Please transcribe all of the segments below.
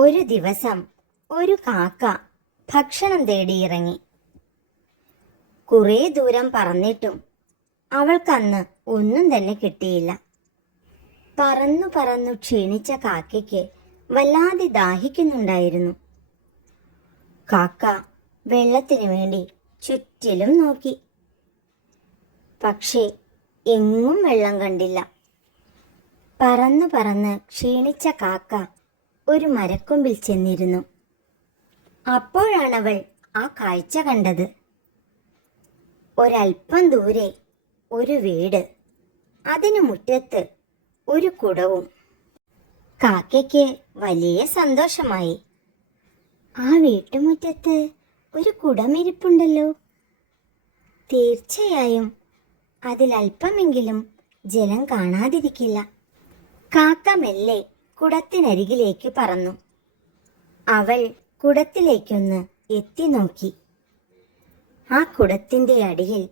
ഒരു ദിവസം ഒരു കാക്ക ഭക്ഷണം തേടിയിറങ്ങി. കുറേ ദൂരം പറന്നിട്ടും അവൾക്കന്ന് ഒന്നും തന്നെ കിട്ടിയില്ല. പറന്നു പറന്നു ക്ഷീണിച്ച കാക്കയ്ക്ക് വല്ലാതെ ദാഹിക്കുന്നുണ്ടായിരുന്നു. കാക്ക വെള്ളത്തിനു വേണ്ടി ചുറ്റിലും നോക്കി. പക്ഷേ എങ്ങും വെള്ളം കണ്ടില്ല. പറന്നു പറന്ന് ക്ഷീണിച്ച കാക്ക ഒരു മരക്കൊമ്പിൽ ചെന്നിരുന്നു. അപ്പോഴാണവൾ ആ കാഴ്ച കണ്ടത്. ഒരൽപ്പം ദൂരെ ഒരു വീട്, അതിനു മുറ്റത്ത് ഒരു കുടവും. കാക്കയ്ക്ക് വലിയ സന്തോഷമായി. ആ വീട്ടുമുറ്റത്ത് ഒരു കുടമിരിപ്പുണ്ടല്ലോ, തീർച്ചയായും അതിലൽപ്പമെങ്കിലും ജലം കാണാതിരിക്കില്ല. കാക്ക മെല്ലെ കുടത്തിനരികിലേക്ക് പറന്നു. അവൾ കുടത്തിലേക്കൊന്ന് എത്തി നോക്കി. ആ കുടത്തിൻ്റെ അടിയിൽ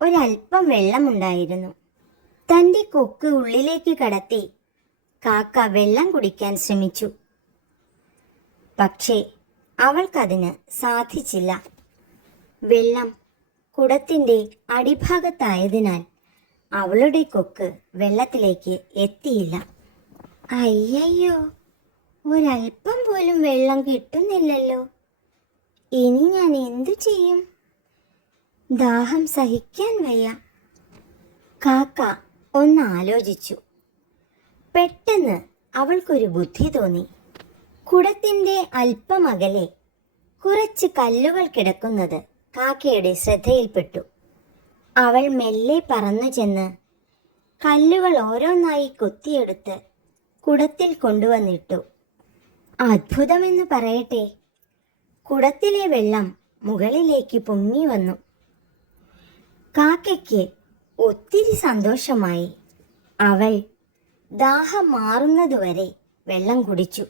ഒരൽപ്പം വെള്ളമുണ്ടായിരുന്നു. തൻ്റെ കൊക്ക് ഉള്ളിലേക്ക് കടത്തി കാക്ക വെള്ളം കുടിക്കാൻ ശ്രമിച്ചു. പക്ഷേ അവൾക്കതിന് സാധിച്ചില്ല. വെള്ളം കുടത്തിൻ്റെ അടിഭാഗത്തായതിനാൽ അവളുടെ കൊക്ക് വെള്ളത്തിലേക്ക് എത്തിയില്ല. അയ്യയ്യോ, ഒരൽപ്പം പോലും വെള്ളം കിട്ടുന്നില്ലല്ലോ. ഇനി ഞാൻ എന്തു ചെയ്യും? ദാഹം സഹിക്കാൻ വയ്യ. കാക്ക ഒന്ന് ആലോചിച്ചു. പെട്ടെന്ന് അവൾക്കൊരു ബുദ്ധി തോന്നി. കുടത്തിൻ്റെ അല്പം അകലെ കുറച്ച് കല്ലുകൾ കിടക്കുന്നത് കാക്കയുടെ ശ്രദ്ധയിൽപ്പെട്ടു. അവൾ മെല്ലെ പറന്നു ചെന്ന് കല്ലുകൾ ഓരോന്നായി കൊത്തിയെടുത്ത് കുടത്തിൽ കൊണ്ടുവന്നിട്ടു. അത്ഭുതമെന്ന് പറയട്ടെ, കുടത്തിലെ വെള്ളം മുകളിലേക്ക് പൊങ്ങി വന്നു. കാക്കയ്ക്ക് ഒത്തിരി സന്തോഷമായി. അവൾ ദാഹം മാറുന്നതുവരെ വെള്ളം കുടിച്ചു.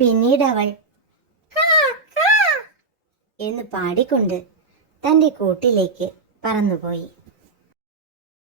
പിന്നീട് അവൾ കാ കാ എന്ന് പാടിക്കൊണ്ട് തൻ്റെ കൂട്ടിലേക്ക് പറന്നുപോയി.